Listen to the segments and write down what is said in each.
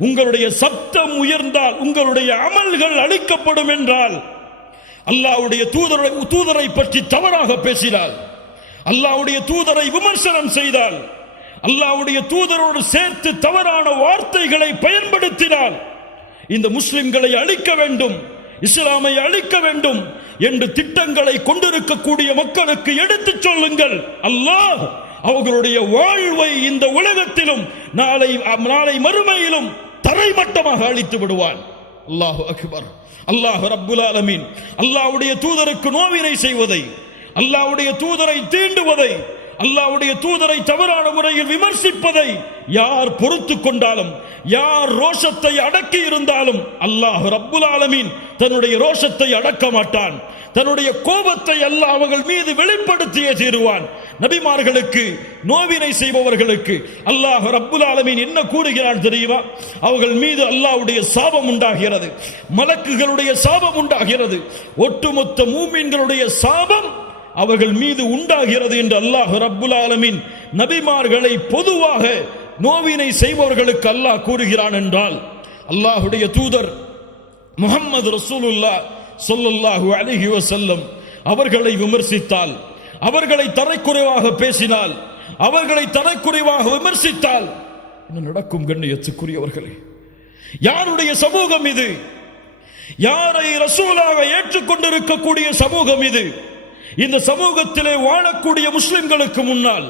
உங்களுடைய சப்தம் உயர்ந்தால் உங்களுடைய அமல்கள் அழிக்கப்படும் என்றால் அல்லாவுடைய தூதரை தூதரை பற்றி தவறாக பேசினால் அல்லாவுடைய தூதரை விமர்சனம் செய்தால் அல்லாவுடைய தூதரோடு சேர்த்து தவறான வார்த்தைகளை பயன்படுத்தினால் இந்த முஸ்லிம்களை அழிக்க வேண்டும் இஸ்லாமை அழிக்க வேண்டும் என்று திட்டங்களை கொண்டிருக்கக்கூடிய மக்களுக்கு எடுத்துச் சொல்லுங்கள். அல்லாஹ் அவர்களுடைய வாழ்வை இந்த உலகத்திலும் நாளை நாளை மறுமையிலும் தரைமட்டமாக அழித்து விடுவான். அல்லாஹு அக்பர். அல்லாஹு ரப்புல் அலமீன் அல்லாஹ்வுடைய தூதருக்கு நோவினை செய்வதை அல்லாஹ்வுடைய தூதரை தீண்டுவதை அல்லாஹ்வுடைய தூதரை தவறான முறையில் விமர்சிப்பதை யார் பொறுத்து கொண்டாலும் யார் ரோஷத்தை அடக்கி இருந்தாலும் அல்லாஹ் ரப்புல் ஆலமீன் தன்னுடைய ரோஷத்தை அடக்க மாட்டான். தன்னுடைய கோபத்தை அல்லாஹ் அவர்கள் மீது வெளிப்படுத்தியே தீருவான். நபிமார்களுக்கு நோவினை செய்பவர்களுக்கு அல்லாஹ் ரப்புல் ஆலமீன் என்ன கூறுகிறான் தெரியுமா? அவர்கள் மீது அல்லாஹ்வுடைய சாபம் உண்டாகிறது மலக்குகளுடைய சாபம் உண்டாகிறது ஒட்டுமொத்த மூமீன்களுடைய சாபம் அவர்கள் மீது உண்டாகிறது என்று அல்லாஹ் ரப்புல் ஆலமீன் நபிமார்களை பொதுவாக நோவினை செய்பவர்களுக்கு அல்லாஹ் கூறுகிறான் என்றால் அல்லாஹுடைய தூதர் முகம்மது ரசூலுல்லா சொல்லல்லாஹு அலிஹி வசல்லம் அவர்களை விமர்சித்தால் அவர்களை தரைக்குறைவாக பேசினால் அவர்களை தரைக்குறைவாக விமர்சித்தால் என்ன நடக்கும் கண்ணியத்துக்குரியவர்களே? யாருடைய சமூகம் இது? யாரை ரசூலாக ஏற்றுக்கொண்டிருக்கக்கூடிய சமூகம் இது? இந்த சமூகத்திலே வாழக்கூடிய முஸ்லிம்களுக்கு முன்னால்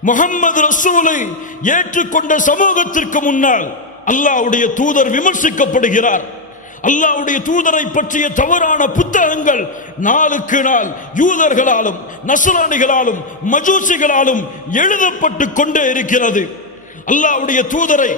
முகம்மது ரசூலை ஏற்றுக்கொண்ட சமூகத்திற்கு முன்னால் அல்லாஹ்வுடைய தூதர் விமர்சிக்கப்படுகிறார். அல்லாவுடைய தூதரை பற்றிய தவறான புத்தகங்கள் நாளுக்கு நாள் யூதர்களாலும் நசுராணிகளாலும் மஜூசிகளாலும் எழுதப்பட்டு கொண்டே இருக்கிறது. அல்லாவுடைய தூதரை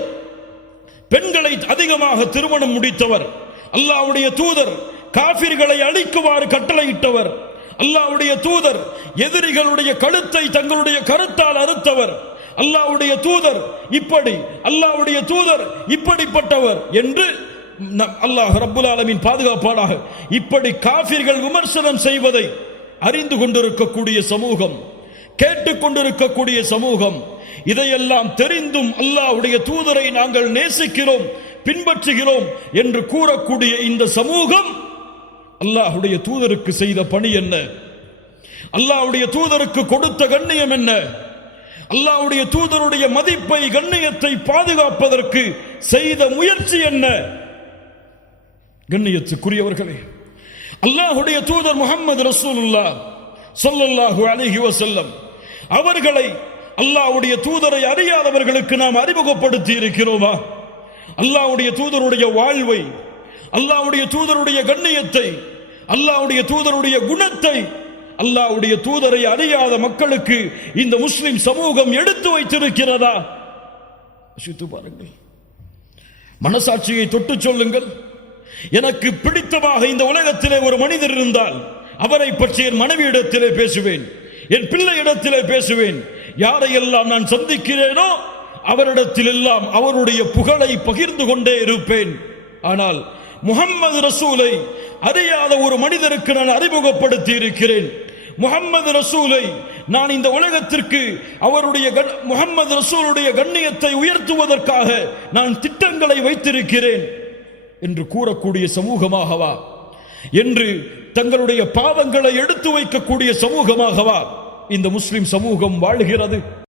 பெண்களை அதிகமாக திருமணம் முடித்தவர். அல்லாவுடைய தூதர் காபிர்களை அழிக்குமாறு கட்டளையிட்டவர். அல்லாவுடைய தூதர் எதிரிகளுடைய கழுத்தை தங்களுடைய கருத்தால் அறுத்தவர். அல்லாஹ்வுடைய தூதர் இப்படி அல்லாவுடைய தூதர் இப்படிப்பட்டவர் என்று அல்லாஹ் ரப்புல் ஆலமின் பாதுகாப்பாளாக இப்படி காபிர்கள் விமர்சனம் செய்வதை அறிந்து கொண்டிருக்கக்கூடிய சமூகம் கேட்டுக்கொண்டிருக்கக்கூடிய சமூகம் இதையெல்லாம் தெரிந்தும் அல்லாஹ்வுடைய தூதரை நாங்கள் நேசிக்கிறோம் பின்பற்றுகிறோம் என்று கூறக்கூடிய இந்த சமூகம் அல்லாஹுடைய தூதருக்கு செய்த பணி என்ன? அல்லாஹ்வுடைய தூதருக்கு கொடுத்த கண்ணியம் என்ன? அல்லாஹுடைய தூதருடைய மதிப்பை கண்ணியத்தை பாதுகாப்பதற்கு செய்த முயற்சி என்ன? கண்ணியத்துக்குரியவர்களே அல்லாஹுடைய தூதர் முகமது ரசூலுல்லா சொல்லல்லாஹு அலைஹி வசல்லம் அவர்களை அல்லாஹுடைய தூதரை அறியாதவர்களுக்கு நாம் அறிமுகப்படுத்தி இருக்கிறோமா? அல்லாஹ்வுடைய தூதருடைய வாழ்வை அல்லாஹுடைய தூதருடைய கண்ணியத்தை அல்லாஹுடைய தூதருடைய குணத்தை அல்லாஹுடைய தூதரை அறியாத மக்களுக்கு இந்த முஸ்லிம் சமூகம் எடுத்து வைத்திருக்கிறதா? பாருங்கள். மனசாட்சியை தொட்டு சொல்லுங்கள். எனக்கு பிடித்தமாக இந்த உலகத்திலே ஒரு மனிதர் இருந்தால் அவரை பற்றி என் மனைவியிடத்திலே பேசுவேன் என் பிள்ளையிடத்திலே பேசுவேன். யாரையெல்லாம் நான் சந்திக்கிறேனோ அவரிடத்தில் எல்லாம் அவருடைய புகழை பகிர்ந்து கொண்டே இருப்பேன். ஆனால் முகம்மது ரசூலை அறியாத ஒரு மனிதருக்கு நான் அறிமுகப்படுத்தி இருக்கிறேன். முகம்மது ரசூலை நான் இந்த உலகத்திற்கு அவருடைய கண்- முகம்மது ரசூலுடைய கண்ணியத்தை உயர்த்துவதற்காக நான் திட்டங்களை வைத்திருக்கிறேன். என்று கூறக்கூடிய சமூகமாகவா? என்று தங்களுடைய பாவங்களை எடுத்து வைக்கக்கூடிய சமூகமாகவா? இந்த முஸ்லிம் சமூகம் வாழ்கிறது.